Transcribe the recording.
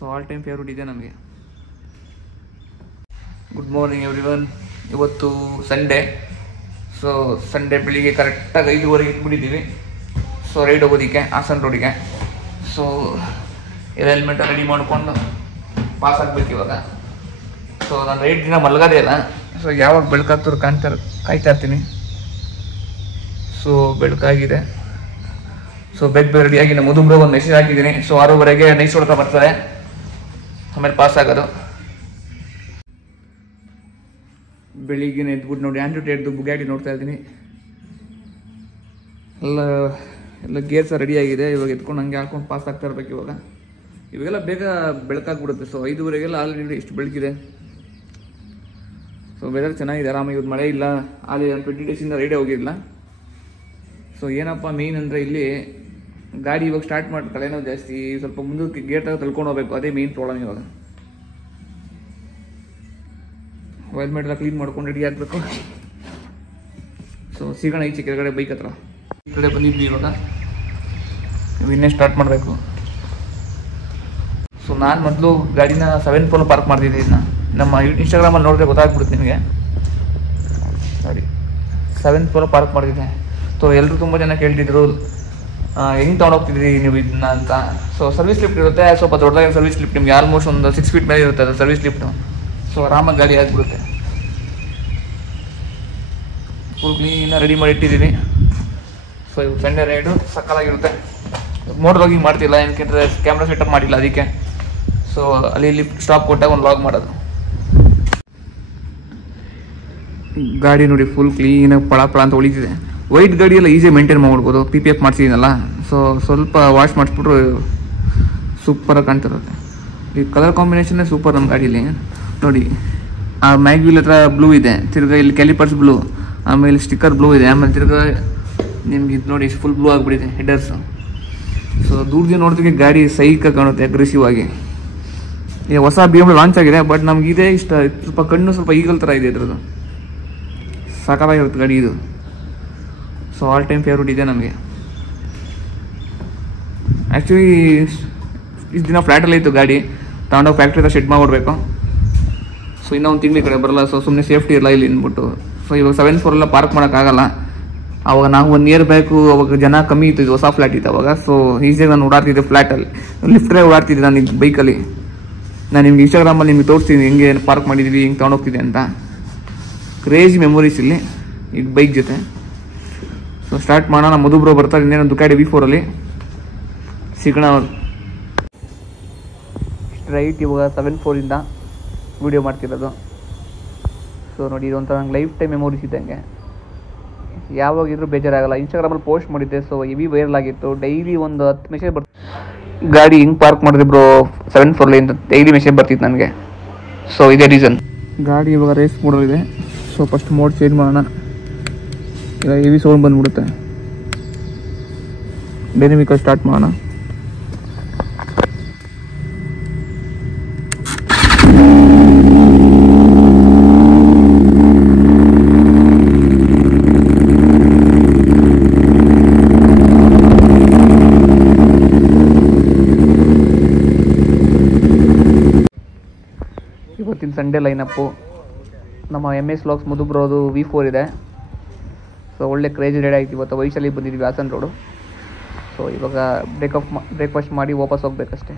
So all time favourite ಇದೆ ನಮಗೆ. Good morning everyone. ಇವತ್ತು ಸಂಡೇ. ಸೊ ಸಂಡೇ ಬೆಳಿಗ್ಗೆ ಕರೆಕ್ಟಾಗಿ 5:15 ಇಟ್ಬಿಟ್ಟಿದ್ದೀವಿ. ಸೊ ರೈಡ್ ಹೋಗೋದಕ್ಕೆ ಹಾಸನ್ ರೋಡಿಗೆ. ಸೊ ಹೆಲ್ಮೆಟ್ ರೆಡಿ ಮಾಡಿಕೊಂಡು ಪಾಸ್ ಆಗಬೇಕು ಇವಾಗ. ಸೊ ನಾನು ರೈಡ್ ದಿನ ಮಲಗೋದೇ ಇಲ್ಲ. ಸೊ ಯಾವಾಗ ಬೆಳಕಾಗ್ತವ್ರು ಕಾಯ್ತಾ ಇರ್ತೀನಿ. ಸೊ ಬೆಳಕಾಗಿದೆ. ಸೊ ಬೇಗ ರೆಡಿಯಾಗಿ ನಮ್ಮ ಮುದುಬ್ರು ಒಂದು ಮೆಸೇಜ್ ಹಾಕಿದ್ದೀನಿ. ಸೊ 6:30ಗೆ ನೈಸ್ ಹೊಡ್ತಾ ಬರ್ತಾರೆ, ಆಮೇಲೆ ಪಾಸ್ ಆಗೋದು. ಬೆಳಿಗ್ಗೆ ಎದ್ಬಿಟ್ಟು ನೋಡಿ ಆ್ಯಂಟಿಟೇಟ್ದು ಬುಗ್ಯಾಟಿ ನೋಡ್ತಾ ಇದ್ದೀನಿ. ಎಲ್ಲ ಗೇರ್ಸ ರೆಡಿ ಆಗಿದೆ. ಇವಾಗ ಎತ್ಕೊಂಡು ಹಂಗೆ ಹಾಕೊಂಡು ಪಾಸ್ ಆಗ್ತಾ ಇರ್ಬೇಕು ಇವಾಗೆಲ್ಲ ಬೇಗ ಬೆಳಕಾಗ್ಬಿಡುತ್ತೆ. ಸೊ 5:30ಗೆಲ್ಲ ಆಲ್ರೆಡಿ ಇಷ್ಟು ಬೆಳಕಿದೆ. ಸೊ ವೆದರ್ ಚೆನ್ನಾಗಿದೆ, ಆರಾಮಾಗಿ. ಇವತ್ತು ಮಳೆ ಇಲ್ಲ. ಅಲ್ಲಿ 20 ಡೇಸಿಂದ ರೈಡೇ ಹೋಗಿಲ್ಲ. ಸೊ ಏನಪ್ಪ ಮೇಯ್ನ್ ಅಂದರೆ ಇಲ್ಲಿ ಗಾಡಿ ಇವಾಗ ಸ್ಟಾರ್ಟ್ ಮಾಡಿ ತಲೆನೋವು ಜಾಸ್ತಿ. ಸ್ವಲ್ಪ ಮುಂದಕ್ಕೆ ಗೇಟ್ ತಳ್ಕೊಂಡು ಹೋಗ್ಬೇಕು, ಅದೇ ಮೇಯ್ನ್ ಪ್ರಾಬ್ಲಮ್ ಇವಾಗ. ಹೆಲ್ಮೆಟ್ ಎಲ್ಲ ಕ್ಲೀನ್ ಮಾಡ್ಕೊಂಡು ರೆಡಿ ಆಗಬೇಕು. ಸೊ ಸಿಗೋಣ ಈಚೆ ಕೆಳಗಡೆ ಬೈಕ್ ಹತ್ರ. ಈ ಕಡೆ ಬಂದಿದ್ವಿ ಇವಾಗ. ಇನ್ನೇ ಸ್ಟಾರ್ಟ್ ಮಾಡಬೇಕು. ಸೊ ನಾನು ಮೊದಲು ಗಾಡಿನ 7 ಫ್ಲೋರ್ ಪಾರ್ಕ್ ಮಾಡ್ತಿದ್ದೆ. ಇದನ್ನ ನಮ್ಮ ಇನ್ಸ್ಟಾಗ್ರಾಮಲ್ಲಿ ನೋಡಿದ್ರೆ ಗೊತ್ತಾಗ್ಬಿಡುತ್ತೆ ನಿಮಗೆ. ಗಾಡಿ 7 ಫ್ಲೋರ್ ಪಾರ್ಕ್ ಮಾಡಿದ್ದೆ. ಸೊ ಎಲ್ಲರೂ ತುಂಬ ಜನ ಕೇಳ್ತಿದ್ರು ಹೆಂಗೆ ತೊಗೊಂಡೋಗ್ತಿದ್ರಿ ನೀವು ಇದನ್ನ ಅಂತ. ಸೊ ಸರ್ವಿಸ್ ಲಿಫ್ಟ್ ಇರುತ್ತೆ, ಸ್ವಲ್ಪ ದೊಡ್ಡದಾಗಿ ಸರ್ವಿಸ್ ಲಿಫ್ಟ್. ನಿಮ್ಗೆ ಆಲ್ಮೋಸ್ಟ್ ಒಂದು 6 ಫೀಟ್ ಮೇಲೆ ಇರುತ್ತೆ ಅದು ಸರ್ವಿಸ್ ಲಿಫ್ಟು. ಸೊ ಆರಾಮಾಗಿ ಗಾಡಿ ಆಗಿಬಿಡುತ್ತೆ. ಫುಲ್ ಕ್ಲೀನಾಗಿ ರೆಡಿ ಮಾಡಿ ಇಟ್ಟಿದ್ದೀನಿ. ಸೊ ಇವು ಸಂಡೇ ರೈಡು ಸಕ್ಕಲಾಗಿರುತ್ತೆ. ಮೋಟರ್ ವ್ಲಾಗಿಂಗ್ ಮಾಡ್ತಿಲ್ಲ, ಏನಕ್ಕೆ ಕ್ಯಾಮ್ರಾ ಸೆಟಪ್ ಮಾಡಿಲ್ಲ ಅದಕ್ಕೆ. ಸೊ ಅಲ್ಲಿ ಲಿಫ್ಟ್ ಸ್ಟಾಪ್ ಕೊಟ್ಟಾಗ ಒಂದು ವ್ಲಾಗ್ ಮಾಡೋದು. ಗಾಡಿ ನೋಡಿ ಫುಲ್ ಕ್ಲೀನಾಗಿ ಪಳ ಅಂತ ಹೊಳಿತಿದೆ. ವೈಟ್ ಗಾಡಿ ಎಲ್ಲ ಈಸಿಯಾಗಿ ಮೇಂಟೈನ್ ಮಾಡ್ಬೋದು. PPF ಮಾಡಿಸಿದ್ದೀನಲ್ಲ. ಸೊ ಸ್ವಲ್ಪ ವಾಶ್ ಮಾಡಿಸ್ಬಿಟ್ರು ಸೂಪರಾಗಿ ಕಾಣ್ತಿರುತ್ತೆ. ಈ ಕಲರ್ ಕಾಂಬಿನೇಷನ್ನೇ ಸೂಪರ್ ನಮ್ಮ ಗಾಡೀಲಿ. ನೋಡಿ ಆ ಮ್ಯಾಗ್ವೀಲ್ ಹತ್ರ ಬ್ಲೂ ಇದೆ, ತಿರ್ಗಾ ಇಲ್ಲಿ ಕ್ಯಾಲಿಪರ್ಸ್ ಬ್ಲೂ, ಆಮೇಲೆ ಸ್ಟಿಕ್ಕರ್ ಬ್ಲೂ ಇದೆ, ಆಮೇಲೆ ತಿರ್ಗಾ ನಿಮ್ಗೆ ಇದು ನೋಡಿ ಫುಲ್ ಬ್ಲೂ ಆಗಿಬಿಟ್ಟಿದೆ ಹೆಡರ್ಸು. ಸೊ ದೂರದಿಂದ ನೋಡ್ತಿಗೆ ಗಾಡಿ ಸೈಕಾಗಿ ಕಾಣುತ್ತೆ, ಅಗ್ರೆಸಿವ್ ಆಗಿ. ಈಗ ಹೊಸ BMW ಲಾಂಚ್ ಆಗಿದೆ, ಬಟ್ ನಮ್ಗೆ ಇದೇ ಇಷ್ಟ. ಸ್ವಲ್ಪ ಕಣ್ಣು ಸ್ವಲ್ಪ ಈಗಲ್ ಥರ ಇದೆ ಇದ್ರದ್ದು. ಸಾಕಾಗಿರುತ್ತೆ ಗಾಡಿ ಇದು. ಸೊ ಆಲ್ ಟೈಮ್ ಫೇವ್ರೇಟ್ ಇದೆ ನಮಗೆ. ಆ್ಯಕ್ಚುಲಿ ಇಷ್ಟು ದಿನ ಫ್ಲ್ಯಾಟಲ್ಲಿ ಇತ್ತು ಗಾಡಿ, ತಗೊಂಡೋಗಿ ಫ್ಯಾಕ್ಟ್ರಿ ಹತ್ರ ಶೆಡ್ ಮಾಡಿಬಿಡ್ಬೇಕು. ಸೊ ಇನ್ನೂ ಒಂದು ತಿಂಗಳ ಕಡೆ ಬರಲ್ಲ. ಸೊ ಸುಮ್ಮನೆ ಸೇಫ್ಟಿ ಇಲ್ಲ ಇಲ್ಲಿ ಅಂದ್ಬಿಟ್ಟು. ಸೊ ಇವಾಗ 7 ಫ್ಲೋರ್ ಎಲ್ಲ ಪಾರ್ಕ್ ಮಾಡೋಕ್ಕಾಗಲ್ಲ. ಅವಾಗ ನಾವು 1 ಇಯರ್ ಬ್ಯಾಕು ಅವಾಗ ಜನ ಕಮ್ಮಿ ಇತ್ತು, ಇದು ಹೊಸ ಫ್ಲ್ಯಾಟ್ ಇತ್ತು ಅವಾಗ. ಸೊ ಈಸಿಯಾಗಿ ನಾನು ಓಡಾಡ್ತಿದ್ದೆ ಫ್ಲ್ಯಾಟಲ್ಲಿ, ಲಿಫ್ಟ್ರೇ ಓಡಾಡ್ತಿದ್ದೆ ನಾನು ಈಗ ಬೈಕಲ್ಲಿ. ನಾನು ನಿಮ್ಗೆ ಇನ್ಸ್ಟಾಗ್ರಾಮಲ್ಲಿ ನಿಮ್ಗೆ ತೋರಿಸ್ತೀನಿ ಹೆಂಗೆ ಪಾರ್ಕ್ ಮಾಡಿದ್ದೀವಿ, ಹಿಂಗೆ ತೊಗೊಂಡೋಗ್ತಿದ್ದೆ ಅಂತ. ಕ್ರೇಜಿ ಮೆಮೊರೀಸ್ ಇಲ್ಲಿ ಈಗ ಬೈಕ್ ಜೊತೆ. ಸೊ ಸ್ಟಾರ್ಟ್ ಮಾಡೋಣ. ಮಧುಬ್ರೋ ಬರ್ತಾರೆ ಇನ್ನೇನು ದುಕಾಡಿ V4 ಅಲ್ಲಿ ಸಿಗೋಣ. ರೈಟ್ ಇವಾಗ 7 ಫ್ಲೋರಿಂದ ವಿಡಿಯೋ ಮಾಡ್ತಿರೋದು. ಸೊ ನೋಡಿ ಇದೊಂಥರ ನಂಗೆ ಲೈಫ್ ಟೈಮ್ ಮೆಮೊರೀಸ್ ಇದ್ದಂಗೆ. ಯಾವಾಗಿದ್ರೂ ಬೇಜಾರಾಗಲ್ಲ. ಇನ್ಸ್ಟಾಗ್ರಾಮಲ್ಲಿ ಪೋಸ್ಟ್ ಮಾಡಿದ್ದೆ. ಸೊ ಹೆವಿ ವೈರಲ್ ಆಗಿತ್ತು. ಡೈಲಿ ಒಂದು 10 ಮೆಸೇಜ್ ಗಾಡಿ ಹಿಂಗೆ ಪಾರ್ಕ್ ಮಾಡಿದೆ ಬ್ರೋ 7 ಫ್ಲೋರ್ಲಿ ಅಂತ ಡೈಲಿ ಮೆಸೇಜ್ ಬರ್ತಿತ್ತು ನನಗೆ. ಸೊ ಇದೇ ರೀಸನ್. ಗಾಡಿ ಇವಾಗ ರೇಸ್ ಮೋಡಲ್ಲಿದೆ. ಸೊ ಫಸ್ಟ್ ಮೋಡ್ ಚೇಂಜ್ ಮಾಡೋಣ. ಈಗ ಹೆವಿ ಸೌಂಡ್ ಬಂದ್ಬಿಡುತ್ತೆ. ಡೈನಮಿಕಲ್ ಸ್ಟಾರ್ಟ್ ಮಾಡೋಣ. ಇವತ್ತಿನ ಸಂಡೇ ಲೈನಪ್ಪು ನಮ್ಮ MS ವ್ಲಾಗ್ಸ್ ಮಧುಬ್ರೋದು V4 ಇದೆ. ಸೊ ಒಳ್ಳೆ ಕ್ರೇಜಿ ರೈಡ್ ಆಯ್ತು ಇವತ್ತು. ವೈಶಾಲಿ ಬಂದಿದ್ವಿ ಹಾಸನ್ ರೋಡು. ಸೊ ಇವಾಗ ಬ್ರೇಕ್ಫಾಸ್ಟ್ ಮಾಡಿ ವಾಪಸ್ ಹೋಗ್ಬೇಕಷ್ಟೇ.